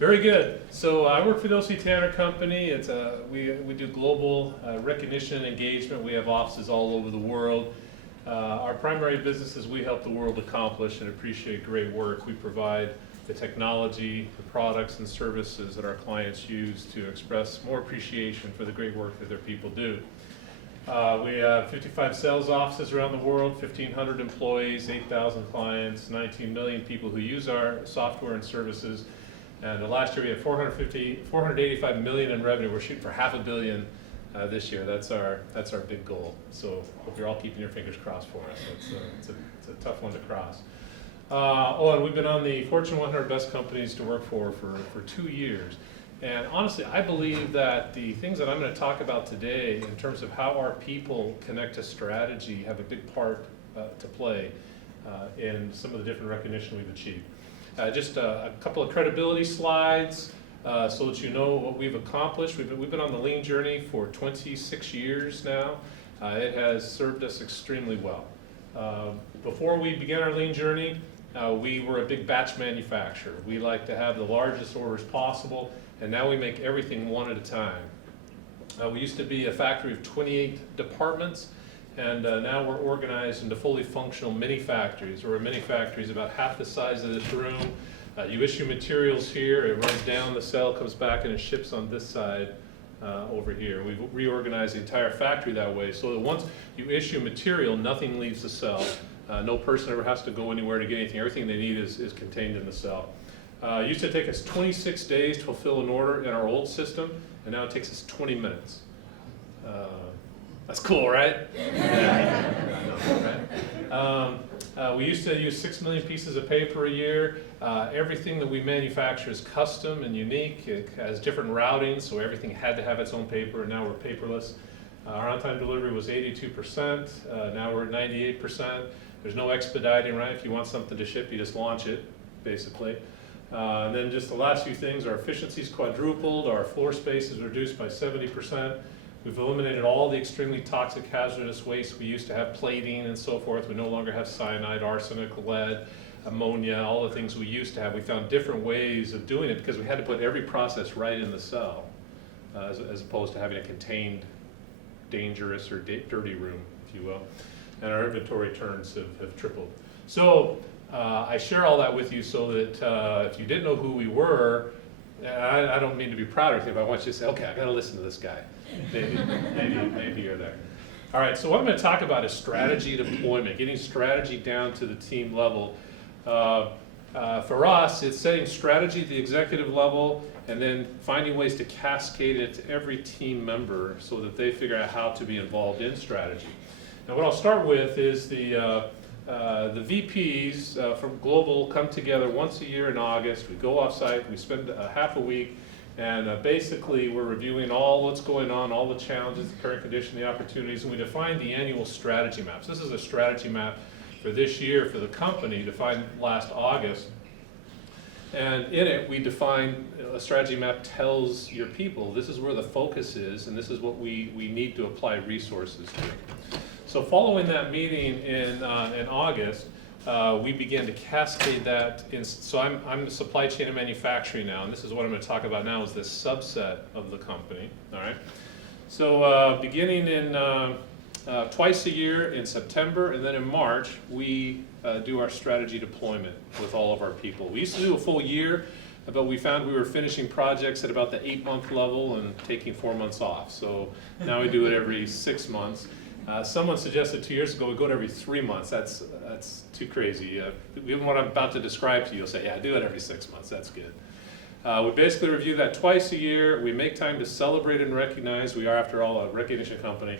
Very good. So I work for the O.C. Tanner Company. We do global recognition and engagement. We have offices all over the world. Our primary business is we help the world accomplish and appreciate great work. We provide the technology, the products and services that our clients use to express more appreciation for the great work that their people do. We have 55 sales offices around the world, 1,500 employees, 8,000 clients, 19 million people who use our software and services. And last year we had 485 million in revenue. We're shooting for $500 million this year. That's our big goal. So hope you're all keeping your fingers crossed for us. It's a tough one to cross. And we've been on the Fortune 100 Best Companies to Work for 2 years. And honestly, I believe that the things that I'm going to talk about today in terms of how our people connect to strategy have a big part to play in some of the different recognition we've achieved. Just a couple of credibility slides so that you know what we've accomplished. We've been on the lean journey for 26 years now. It has served us extremely well. Before we began our lean journey, we were a big batch manufacturer. We like to have the largest orders possible, and now we make everything one at a time. We used to be a factory of 28 departments, and now we're organized into fully functional mini factories. Or a mini factory is about half the size of this room. You issue materials here, it runs down the cell, comes back, and it ships on this side over here. We've reorganized the entire factory that way so that once you issue material, nothing leaves the cell. No person ever has to go anywhere to get anything. Everything they need is contained in the cell. It used to take us 26 days to fulfill an order in our old system, and now it takes us 20 minutes. That's cool, right? Yeah. Right? We used to use 6 million pieces of paper a year. Everything that we manufacture is custom and unique. It has different routings, so everything had to have its own paper, and now we're paperless. Our on-time delivery was 82%. Now we're at 98%. There's no expediting, right? If you want something to ship, you just launch it, basically. And then just the last few things, our efficiency's quadrupled, our floor space is reduced by 70%. We've eliminated all the extremely toxic hazardous waste. We used to have plating and so forth. We no longer have cyanide, arsenic, lead, ammonia, all the things we used to have. We found different ways of doing it because we had to put every process right in the cell as opposed to having a contained, dangerous or dirty room, if you will. And our inventory turns have tripled. So I share all that with you so that if you didn't know who we were, I don't mean to be proud or anything, but I want you to say, okay, I got to listen to this guy. Maybe you're there. All right, so what I'm going to talk about is strategy deployment, getting strategy down to the team level. For us, it's setting strategy at the executive level and then finding ways to cascade it to every team member so that they figure out how to be involved in strategy. Now what I'll start with is the VPs from Global come together once a year in August. We go off-site, we spend half a week, and basically we're reviewing all what's going on, all the challenges, the current condition, the opportunities, and we define the annual strategy maps. This is a strategy map for this year for the company, defined last August. And in it, we define a strategy map tells your people this is where the focus is, and this is what we need to apply resources to. So following that meeting in August, we began to cascade that in. So I'm the supply chain and manufacturing now, and this is what I'm going to talk about now is this subset of the company. All right. So beginning in twice a year in September and then in March, we do our strategy deployment with all of our people. We used to do a full year, but we found we were finishing projects at about the 8-month level and taking 4 months off. So now we do it every 6 months. Someone suggested 2 years ago we go to every 3 months. That's too crazy. Even what I'm about to describe to you, you'll say, yeah, do it every 6 months. That's good. We basically review that twice a year. We make time to celebrate and recognize. We are, after all, a recognition company.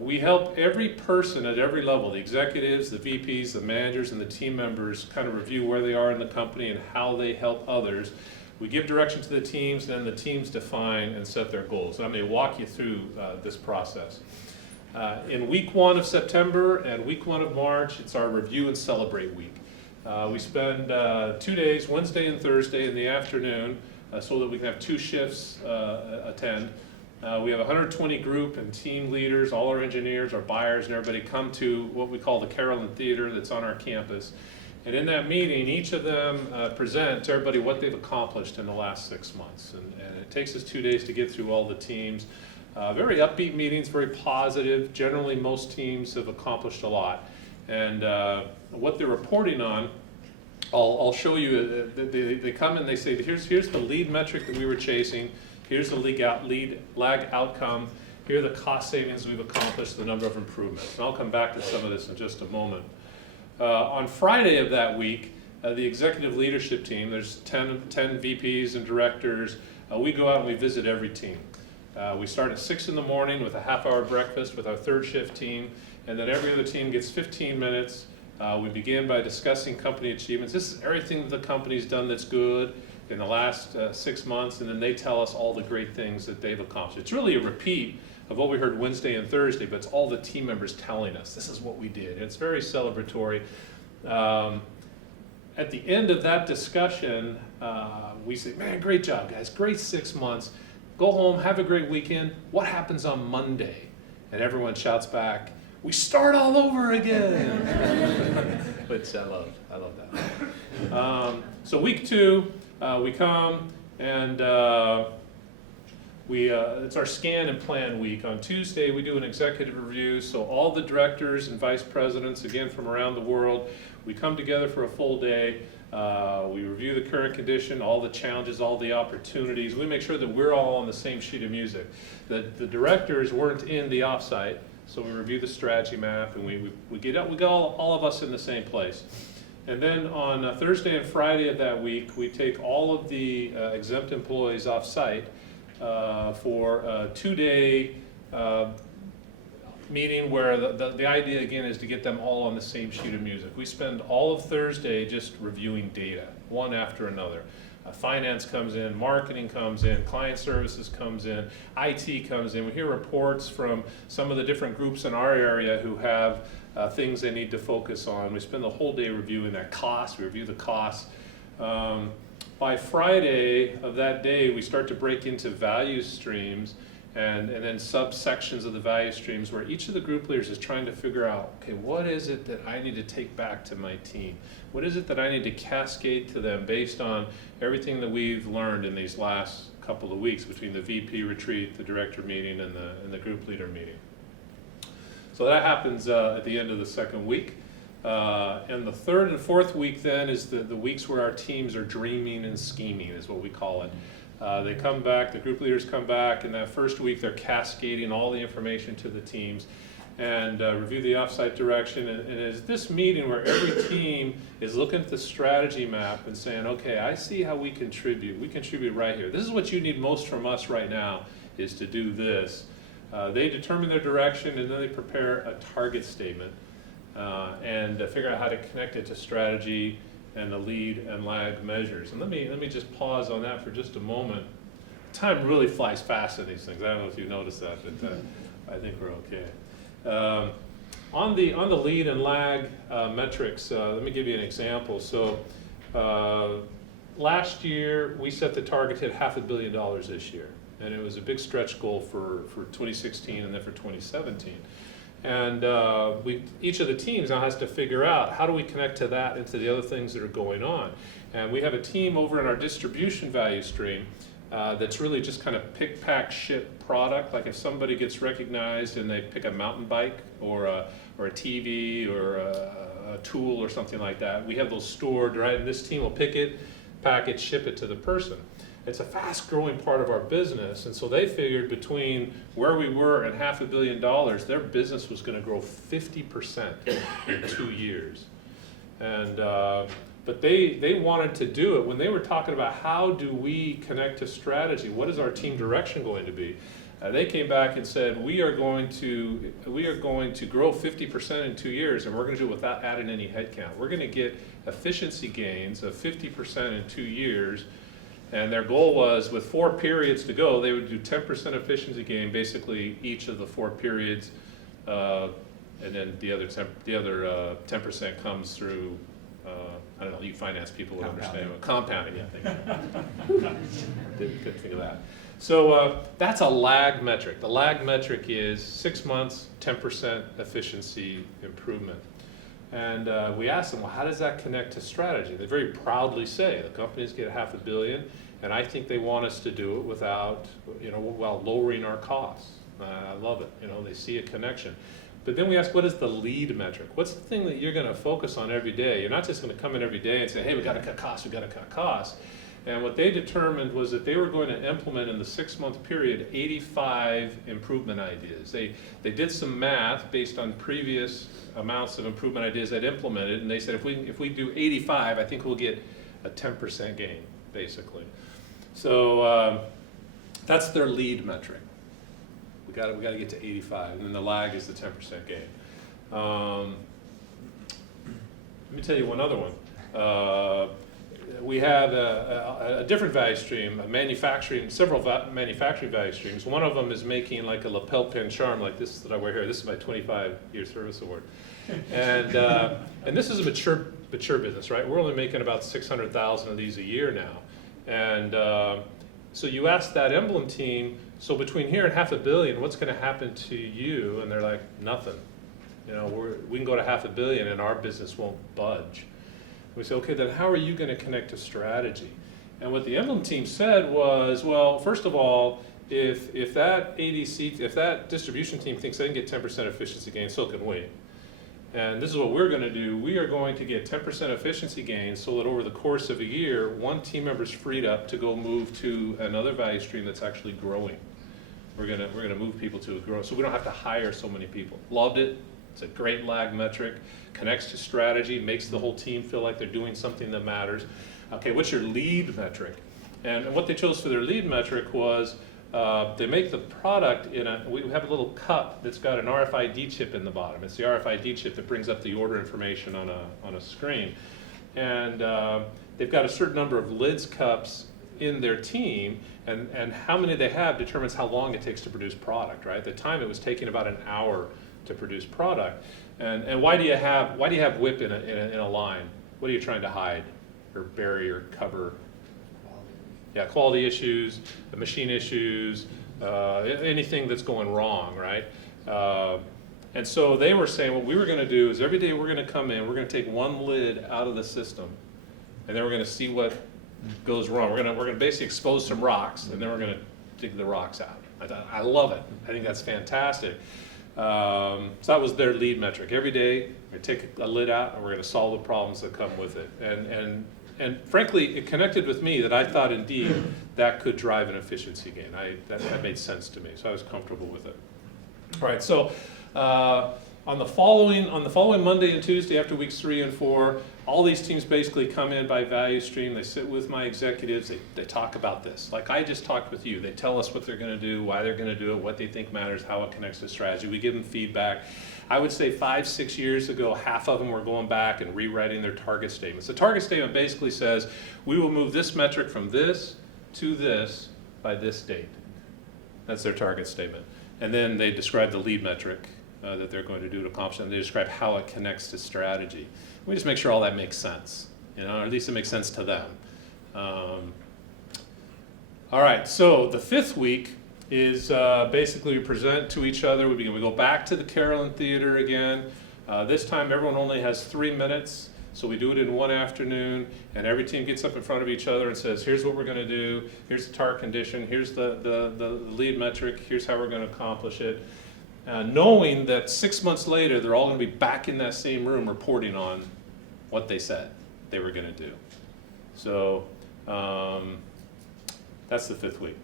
We help every person at every level, the executives, the VPs, the managers, and the team members kind of review where they are in the company and how they help others. We give direction to the teams, and then the teams define and set their goals. And I'm going to walk you through this process. In week 1 of September and week 1 of March, it's our review and celebrate week. We spend 2 days, Wednesday and Thursday in the afternoon, so that we can have 2 shifts attend. We have a 120 group and team leaders, all our engineers, our buyers, and everybody come to what we call the Carolyn Theater that's on our campus. And in that meeting, each of them present to everybody what they've accomplished in the last 6 months. And it takes us 2 days to get through all the teams. Very upbeat meetings, very positive. Generally, most teams have accomplished a lot. And what they're reporting on, I'll show you. They come and they say, here's the lead metric that we were chasing. Here's the lead lag outcome. Here are the cost savings we've accomplished, the number of improvements. And I'll come back to some of this in just a moment. On Friday of that week, the executive leadership team, there's 10 VPs and directors, we go out and we visit every team. We start at 6 in the morning with a half-hour breakfast with our third shift team, and then every other team gets 15 minutes. We begin by discussing company achievements. This is everything that the company's done that's good in the last 6 months, and then they tell us all the great things that they've accomplished. It's really a repeat of what we heard Wednesday and Thursday, but it's all the team members telling us, this is what we did. It's very celebratory. At the end of that discussion, we say, man, great job, guys, great 6 months. Go home, have a great weekend. What happens on Monday? And everyone shouts back, we start all over again. Which I love that. So week 2, we come and it's our scan and plan week. On Tuesday, we do an executive review, so all the directors and vice presidents, again from around the world, we come together for a full day. We review the current condition, all the challenges, all the opportunities. We make sure that we're all on the same sheet of music. The directors weren't in the offsite, so we review the strategy map, and we get all of us in the same place. And then on Thursday and Friday of that week, we take all of the exempt employees off-site for a 2-day meeting where the idea again is to get them all on the same sheet of music. We spend all of Thursday just reviewing data, one after another. Finance comes in, marketing comes in, client services comes in, IT comes in. We hear reports from some of the different groups in our area who have things they need to focus on. We spend the whole day reviewing that cost. We review the costs. By Friday of that day, we start to break into value streams and then subsections of the value streams where each of the group leaders is trying to figure out, okay, what is it that I need to take back to my team? What is it that I need to cascade to them based on everything that we've learned in these last couple of weeks between the VP retreat, the director meeting, and the group leader meeting? So that happens at the end of the second week. And the third and fourth week then is the weeks where our teams are dreaming and scheming is what we call it. They come back, the group leaders come back, and that first week they're cascading all the information to the teams and review the offsite direction. And it's this meeting where every team is looking at the strategy map and saying, okay, I see how we contribute. We contribute right here. This is what you need most from us right now is to do this. They determine their direction and then they prepare a target statement and figure out how to connect it to strategy and the lead and lag measures. And let me just pause on that for just a moment. Time really flies fast in these things. I don't know if you noticed that, but I think we're okay. On the lead and lag metrics, let me give you an example. So last year we set the target to hit $500 million this year, and it was a big stretch goal for 2016 and then for 2017. And each of the teams now has to figure out how do we connect to that and to the other things that are going on. And we have a team over in our distribution value stream that's really just kind of pick, pack, ship product. Like if somebody gets recognized and they pick a mountain bike or a TV or a tool or something like that, we have those stored, right? And this team will pick it, pack it, ship it to the person. It's a fast growing part of our business, and so they figured between where we were and $500 million, their business was going to grow 50% in 2 years. And but they wanted to do it when they were talking about how do we connect to strategy, what is our team direction going to be? They came back and said we are going to grow 50% in 2 years, and we're going to do it without adding any headcount. We're going to get efficiency gains of 50% in 2 years. And their goal was, with 4 periods to go, they would do 10% efficiency gain, basically each of the 4 periods, and then the other 10% comes through, I don't know, you finance people would understand. Compounding, yeah. Couldn't think of that. So that's a lag metric. The lag metric is 6 months, 10% efficiency improvement. And we asked them, well, how does that connect to strategy? They very proudly say the companies get $500 million, and I think they want us to do it without, while lowering our costs. I love it. They see a connection. But then we ask, what is the lead metric? What's the thing that you're going to focus on every day? You're not just going to come in every day and say, hey, we got to cut costs, we got to cut costs. And what they determined was that they were going to implement in the 6-month period 85 improvement ideas. They did some math based on previous amounts of improvement ideas they'd implemented, and they said if we do 85, I think we'll get a 10% gain, basically. So that's their lead metric. We got to get to 85, and then the lag is the 10% gain. Let me tell you one other one. We have a different value stream, several manufacturing value streams. One of them is making like a lapel pin charm like this that I wear here. This is my 25-year service award. And this is a mature business, right? We're only making about 600,000 of these a year now. And so you ask that emblem team, so between here and $500 million, what's going to happen to you? And they're like, nothing. We can go to $500 million and our business won't budge. We say, okay, then how are you going to connect to strategy? And what the emblem team said was, well, first of all, if that distribution team thinks they can get 10% efficiency gain, so can we. And this is what we're going to do. We are going to get 10% efficiency gains so that over the course of a year, one team member is freed up to go move to another value stream that's actually growing. We're going to move people to a growth, so we don't have to hire so many people. Loved it. It's a great lag metric, connects to strategy, makes the whole team feel like they're doing something that matters. Okay, what's your lead metric? And what they chose for their lead metric was they make the product we have a little cup that's got an RFID chip in the bottom. It's the RFID chip that brings up the order information on a screen. And they've got a certain number of lids cups in their team, and how many they have determines how long it takes to produce product, right? At the time it was taking about an hour to produce product. And why do you have WIP in a line? What are you trying to hide or bury or cover? Yeah, quality issues, machine issues, anything that's going wrong, right? And so they were saying what we were going to do is every day we're going to come in, we're going to take one lid out of the system, and then we're going to see what goes wrong. We're going to basically expose some rocks, and then we're going to dig the rocks out. I love it. I think that's fantastic. So that was their lead metric. Every day, we take a lid out, and we're going to solve the problems that come with it. And frankly, it connected with me that I thought indeed that could drive an efficiency gain. That made sense to me, so I was comfortable with it. All right, so on the following Monday and Tuesday after weeks 3 and 4, all these teams basically come in by value stream. They sit with my executives. They talk about this. Like I just talked with you. They tell us what they're going to do, why they're going to do it, what they think matters, how it connects to strategy. We give them feedback. I would say 5-6 years ago, half of them were going back and rewriting their target statements. The target statement basically says, we will move this metric from this to this by this date. That's their target statement. And then they describe the lead metric that they're going to do to accomplish it, and they describe how it connects to strategy. We just make sure all that makes sense, or at least it makes sense to them. All right, so the 5th week is basically we present to each other. We go back to the Carolyn Theater again. This time everyone only has 3 minutes, so we do it in one afternoon, and every team gets up in front of each other and says, here's what we're going to do, here's the target condition, here's the lead metric, here's how we're going to accomplish it. Knowing that 6 months later, they're all going to be back in that same room reporting on what they said they were going to do. So that's the 5th week.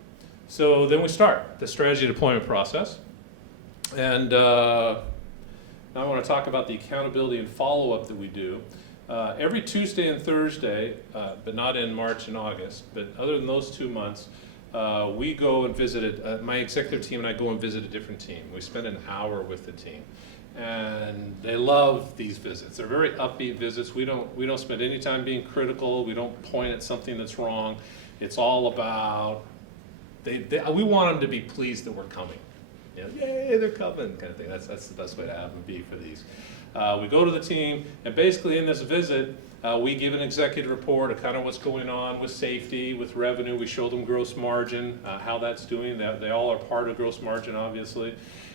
So then we start the strategy deployment process. And now I want to talk about the accountability and follow-up that we do. Every Tuesday and Thursday, but not in March and August, but other than those 2 months, we go and visit, my executive team and I go and visit a different team. We spend an hour with the team. And they love these visits. They're very upbeat visits. We don't spend any time being critical. We don't point at something that's wrong. It's all about, we want them to be pleased that we're coming. Yay, they're coming, kind of thing. That's the best way to have them be for these. We go to the team, and basically in this visit, we give an executive report of kind of what's going on with safety, with revenue. We show them gross margin, how that's doing. They all are part of gross margin, obviously.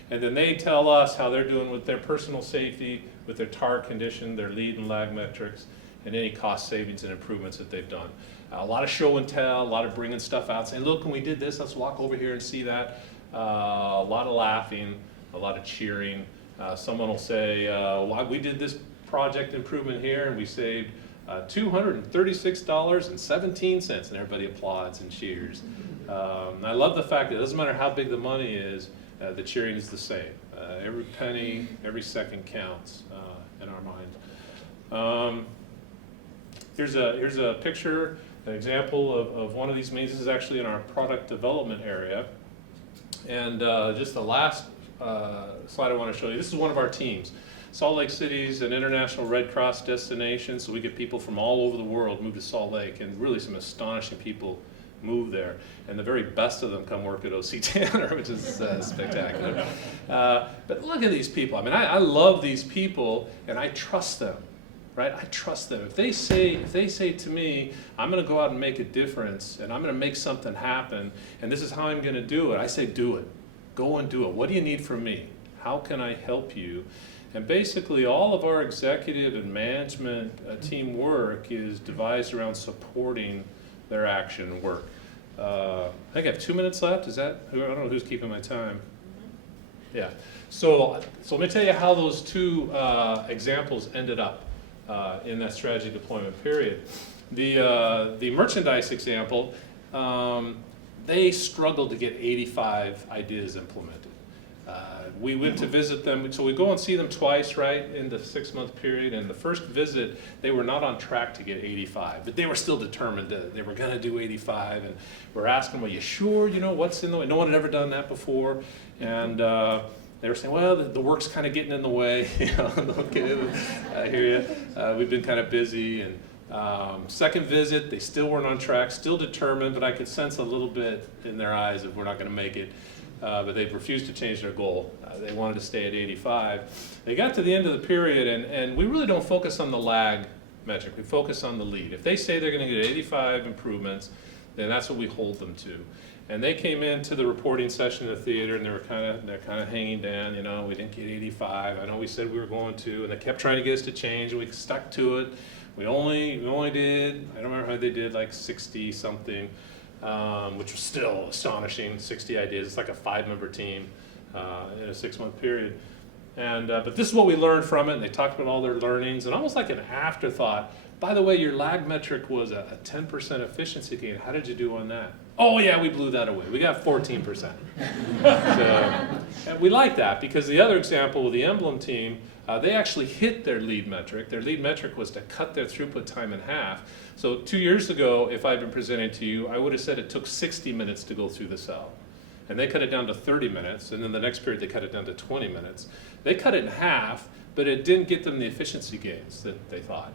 And then they tell us how they're doing with their personal safety, with their tar condition, their lead and lag metrics, and any cost savings and improvements that they've done. A lot of show and tell, a lot of bringing stuff out, saying, look, when we did this, let's walk over here and see that. A lot of laughing, a lot of cheering. Someone will say, we did this project improvement here and we saved $236.17, and everybody applauds and cheers. I love the fact that it doesn't matter how big the money is, the cheering is the same. Every penny, every second counts in our mind. Here's a picture, an example of one of these meetings. This is actually in our product development area. And just the last slide I want to show you, this is one of our teams. Salt Lake City is an international Red Cross destination, so we get people from all over the world move to Salt Lake, and really some astonishing people move there. And the very best of them come work at OC Tanner, which is spectacular. But look at these people. I mean, I love these people, and I trust them. Right? I trust them. If they say to me, I'm going to go out and make a difference, and I'm going to make something happen, and this is how I'm going to do it, I say do it. Go and do it. What do you need from me? How can I help you? And basically all of our executive and management team work is devised around supporting their action and work. I think I have 2 minutes left. Is that, I don't know who's keeping my time. Yeah. So let me tell you how those two examples ended up in that strategy deployment period. The merchandise example, they struggled to get 85 ideas implemented. We went to visit them, so we go and see them twice, right, in the 6-month period, and the first visit, they were not on track to get 85, but they were still determined that they were gonna do 85, and we're asking, well, you sure, you know, what's in the way? No one had ever done that before, and they were saying, well, the work's kind of getting in the way, you know, okay, I hear you. We've been kind of busy, and second visit, they still weren't on track, still determined, but I could sense a little bit in their eyes of we're not gonna make it. But they refused to change their goal. They wanted to stay at 85. They got to the end of the period, and we really don't focus on the lag metric. We focus on the lead. If they say they're going to get 85 improvements, then that's what we hold them to. And they came into the reporting session in the theater, and they're kind of hanging down. You know, we didn't get 85. I know we said we were going to, and they kept trying to get us to change, and we stuck to it. We only did, I don't remember how they did, like 60 something. Which was still astonishing, 60 ideas. It's like a 5-member team in a 6-month period. And but this is what we learned from it, and they talked about all their learnings, and almost like an afterthought, by the way, your lag metric was a 10% efficiency gain. How did you do on that? Oh yeah, we blew that away. We got 14%. So, and we like that, because the other example with the Emblem team, they actually hit their lead metric. Their lead metric was to cut their throughput time in half. So 2 years ago, if I'd been presenting to you, I would have said it took 60 minutes to go through the cell. And they cut it down to 30 minutes, and then the next period they cut it down to 20 minutes. They cut it in half, but it didn't get them the efficiency gains that they thought,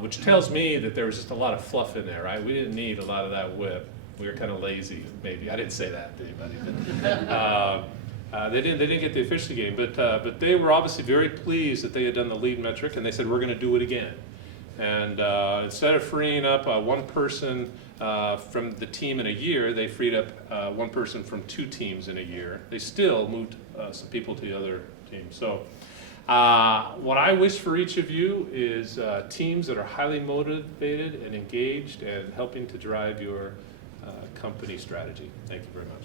which tells me that there was just a lot of fluff in there, right? We didn't need a lot of that whip. We were kind of lazy, maybe. I didn't say that to anybody. But, they didn't get the efficiency gain, but they were obviously very pleased that they had done the lead metric, and they said, we're going to do it again. And instead of freeing up one person from the team in a year, they freed up one person from 2 teams in a year. They still moved some people to the other team. So what I wish for each of you is teams that are highly motivated and engaged and helping to drive your company strategy. Thank you very much.